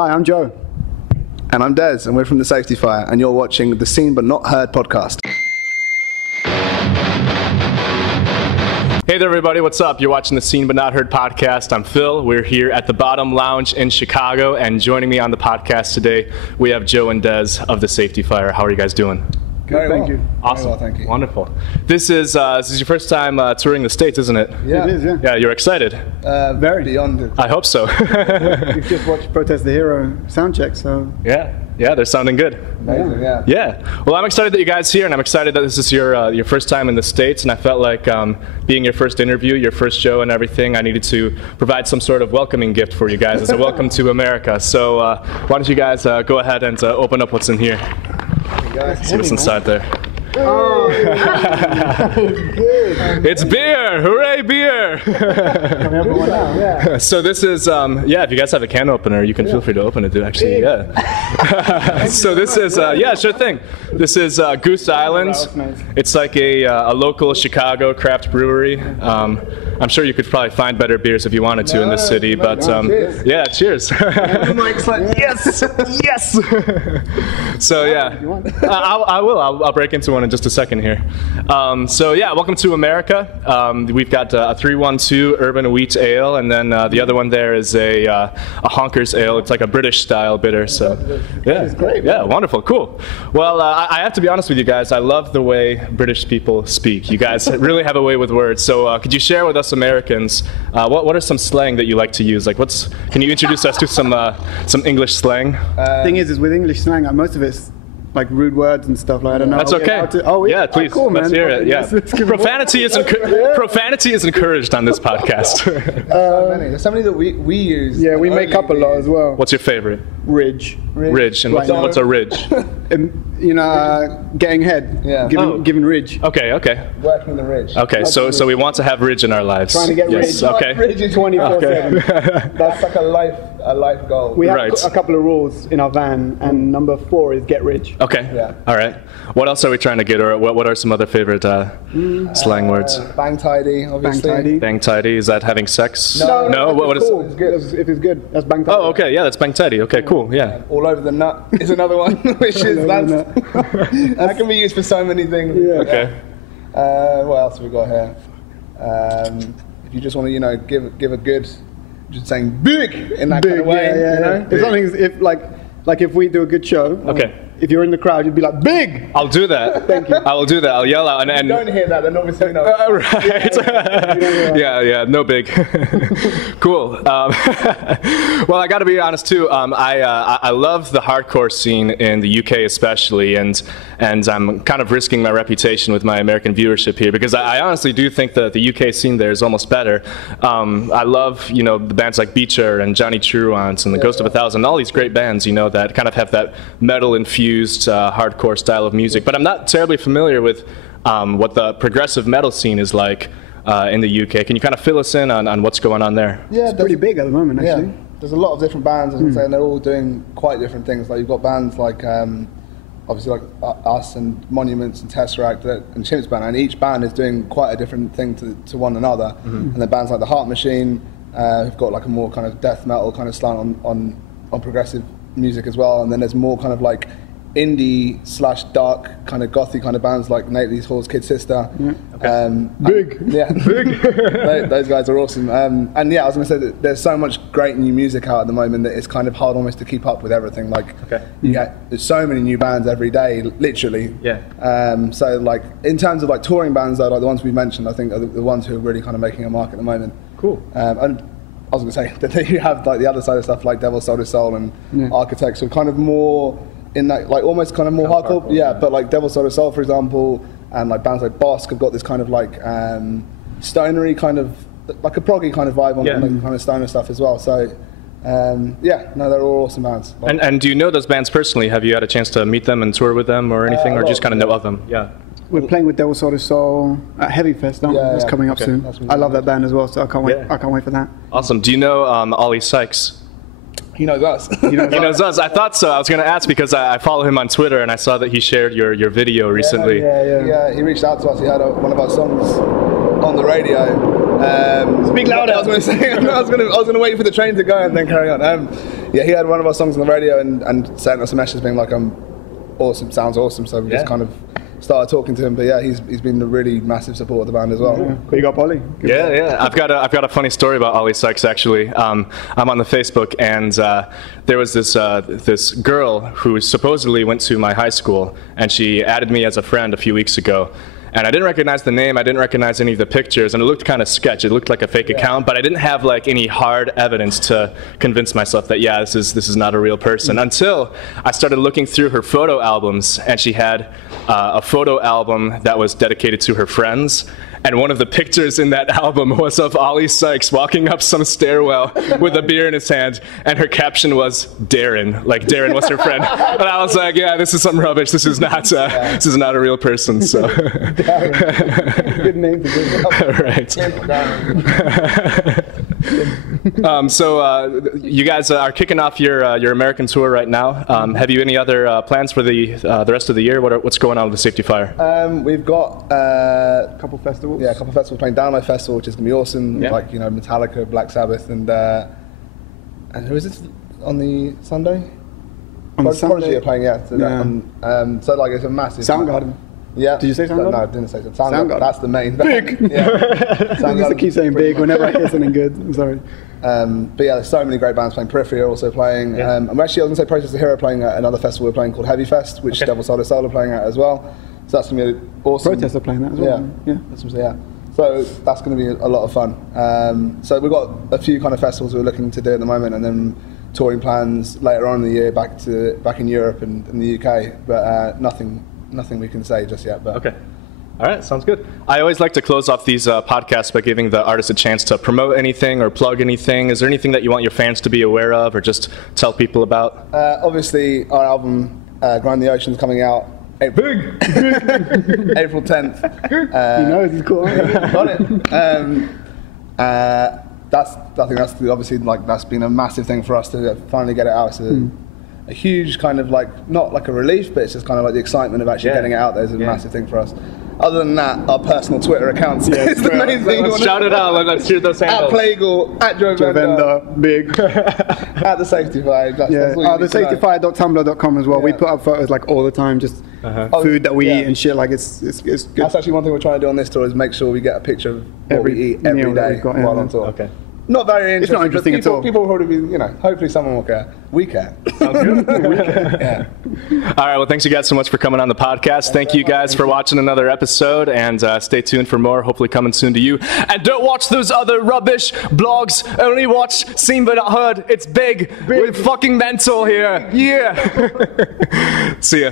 Hi, I'm Joe. And I'm Des, and we're from The Safety Fire, and you're watching the Seen But Not Heard podcast. Hey there, everybody. What's up? You're watching the Seen But Not Heard podcast. I'm Phil. We're here at the Bottom Lounge in Chicago, and joining me on the podcast today, we have Joe and Des of The Safety Fire. How are you guys doing? Very well. Thank you. Awesome. Very well, thank you. Wonderful. This is your first time touring the States, isn't it? Yeah. It is, yeah. Yeah, you're excited. Very. Beyond it. I hope so. We've just watched Protest the Hero soundcheck, so... Yeah, they're sounding good. Amazing, yeah. Yeah. Well, I'm excited that you guys are here, and I'm excited that this is your first time in the States, and I felt like being your first interview, your first show and everything, I needed to provide some sort of welcoming gift for you guys as a welcome to America. So why don't you guys go ahead and open up what's in here. See what's inside there. Oh, It's beer! Hooray, beer! So this is, if you guys have a can opener, you can feel free to open it, dude, actually, yeah. So this is, sure thing. This is Goose Island. It's like a local Chicago craft brewery. I'm sure you could probably find better beers if you wanted to in this city, but cheers. yeah, cheers. Mike's like, Yes! Yes! So yeah, I will. I'll break into one in just a second here. Welcome to America. We've got a 312 Urban Wheat Ale, and then the other one there is a Honkers Ale. It's like a British style bitter. So yeah, great. Yeah, wonderful, cool. Well, I have to be honest with you guys. I love the way British people speak. You guys really have a way with words. So could you share with us Americans what are some slang that you like to use? Like, can you introduce us to some English slang? thing is with English slang, most of it's like rude words and stuff. Like I don't know. That's okay. Yeah, please. Cool, man. Let's hear it. Yeah. Let's give it Profanity is profanity is encouraged on this podcast. There's so many that we use. Yeah, we make up a lot as well. What's your favorite? Ridge. Ridge. And what's a ridge? Getting head. Yeah. Giving ridge. Okay. Working the ridge. Okay. So we want to have ridge in our lives. Trying to get yes. ridge. Okay. Ridge is 24/7. That's like a life goal. We have Right. a couple of rules in our van, and number 4 is get rich. Okay. Yeah. All right. What else are we trying to get, or what are some other favorite slang words? Bang tidy, obviously. Bang tidy. Bang tidy. Is that having sex? No. What is? Cool. It's good. If it's good, that's bang tidy. Oh, okay. Yeah, that's bang tidy. Okay, cool. Yeah. All over the nut is another one, which is that can be used for so many things. Yeah. Okay. What else have we got here? If you just want to, give a good, just saying big in that kind of way. Yeah. As long as if we do a good show. Okay. If you're in the crowd, you'd be like, big! I'll do that. Thank you. I will do that. I'll yell out and. If you don't hear that, then obviously no. Right. Yeah. No big. Cool. Well, I got to be honest too. I love the hardcore scene in the UK especially, and I'm kind of risking my reputation with my American viewership here because I honestly do think that the UK scene there is almost better. I love the bands like Beecher and Johnny Truant and the Ghost of a Thousand, all these great bands that kind of have that metal infused hardcore style of music. But I'm not terribly familiar with what the progressive metal scene is like in the UK. Can you kind of fill us in on what's going on there? Yeah, It's pretty big at the moment, actually. Yeah, there's a lot of different bands, as I'm saying, they're all doing quite different things. Like you've got bands like, obviously like us and Monuments and Tesseract and Chimp's Band, and each band is doing quite a different thing to one another. And then bands like the Heart Machine, who've got like a more kind of death metal kind of slant on progressive music as well. And then there's more kind of like indie / dark kind of gothy kind of bands like Nately's Hall's Kid Sister. Big. Those guys are awesome. And yeah, I was going to say that there's so much great new music out at the moment that it's kind of hard almost to keep up with everything. Like, there's so many new bands every day, literally. Yeah. So like in terms of like touring bands though, like the ones we mentioned, I think are the ones who are really kind of making a mark at the moment. Cool. And I was going to say that you have like the other side of stuff like Devil Sold His Soul and Architects, so kind of more in that, like almost kind of more hardcore, but like Devil Sold His Soul, for example, and like bands like Bosk have got this kind of like stonery kind of, like a proggy kind of vibe on like, kind of stoner stuff as well. So they're all awesome bands. Like, and do you know those bands personally? Have you had a chance to meet them and tour with them or anything, or just kind of know of them? Yeah. We're playing with Devil Sold His Soul at Heavy Fest, aren't we? That's coming up soon. I love that band as well, so I can't wait. I can't wait for that. Awesome. Do you know Ollie Sykes? He knows us. He knows us. I thought so. I was going to ask because I follow him on Twitter and I saw that he shared your video recently. Yeah, he reached out to us. He heard one of our songs on the radio. Speak louder. I was going to say. I was going to wait for the train to go and then carry on. Yeah, he had one of our songs on the radio and sent us a message being like, awesome, sounds awesome. So we just kind of started talking to him. But yeah, he's been a really massive support of the band as well. Yeah. Big up Ollie. Yeah. I've got a funny story about Ollie Sykes actually. I'm on the Facebook, and there was this girl who supposedly went to my high school, and she added me as a friend a few weeks ago. And I didn't recognize the name, I didn't recognize any of the pictures, and it looked kind of sketch. It looked like a fake account, but I didn't have like any hard evidence to convince myself that, yeah, this is not a real person. Until I started looking through her photo albums, and she had a photo album that was dedicated to her friends. And one of the pictures in that album was of Ollie Sykes walking up some stairwell with a beer in his hand, and her caption was Darren, like Darren was her friend. And I was like, yeah, this is some rubbish. This is not a real person. So. Darren. Good name to right. So you guys are kicking off your American tour right now. Have you any other plans for the rest of the year? What's going on with the Safety Fire? We've got a couple festivals. Yeah, a couple of festivals, playing Dynamite Festival, which is going to be awesome, like, Metallica, Black Sabbath, and who is it on the Sunday? On the Sunday? Prodigy are playing, so like it's a massive... Soundgarden. Yeah. Did you say Soundgarden? No, I didn't say Soundgarden. That's the main big. I used to keep saying big whenever I hear something good. I'm sorry. But yeah, there's so many great bands playing. Periphery are also playing. I'm actually, I was going to say Protest the Hero playing at another festival we're playing called Heavy Fest, which Devil Soul are playing at as well. So that's going to be awesome. Protest are playing that as well. Yeah. So that's going to be a lot of fun. So we've got a few kind of festivals we're looking to do at the moment, and then touring plans later on in the year back in Europe and in the UK. But nothing we can say just yet. But okay. All right, sounds good. I always like to close off these podcasts by giving the artist a chance to promote anything or plug anything. Is there anything that you want your fans to be aware of, or just tell people about? Obviously, our album Grind the Ocean is coming out April 10th. He knows, he's cool. Got it. I think that's obviously like that's been a massive thing for us to finally get it out. It's a huge kind of like, not like a relief, but it's just kind of like the excitement of actually getting it out there is a massive thing for us. Other than that, our personal Twitter accounts is the main thing. Let's shout it out. Let's hear those handles. At Playgul, at Joe Venda, big. At the Safety Fire. The safetyfire.tumblr.com as well. Yeah. We put up photos like all the time, just food that we eat and shit. Like it's good. That's actually one thing we're trying to do on this tour, is make sure we get a picture of what we eat every day while on tour. Okay. Not very interesting. It's not interesting at all. People will probably be, hopefully someone will care. We care. Sounds good. We care. Yeah. All right. Well, thanks you guys so much for coming on the podcast. Thank you guys for watching another episode, and stay tuned for more. Hopefully coming soon to you. And don't watch those other rubbish blogs. Only watch Seen But Not Heard. It's big. We're fucking mental here. Yeah. See ya.